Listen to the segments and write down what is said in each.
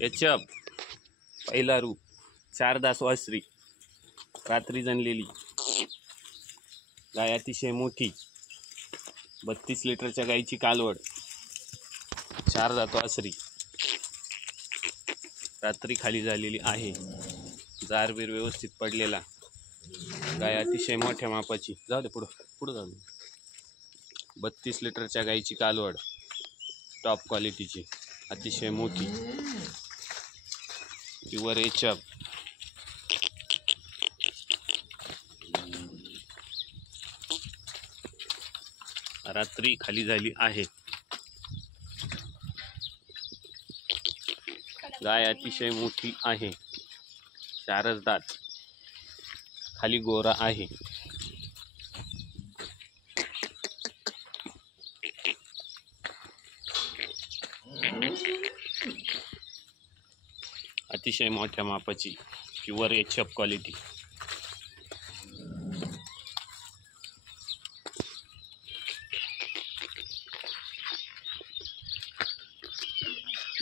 एचअप पहिला रूप, 4 दास वासरी, रात्री जनलेली गाय, अतिशय मोठी, 32 लिटरच्या गायीची कालवड, 4 दात वासरी, रात्री खाली झालेली आहे, जारबीर व्यवस्थित पडलेला, गाय अतिशय मोठ्या मापाची, जाऊ दे पुढं जाऊ दे, 32 लिटरच्या गायीची कालवड, टॉप क्वालिटीची, अतिशय मोठी, प्युअर एचअप, रात्री खाली झाली आहे, गाय अतिशय मोठी आहे, 4 दात, खाली गोरा आहे, अतिशय मोठ्या मापाची, प्युअर एचअप क्वालिटी।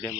द्या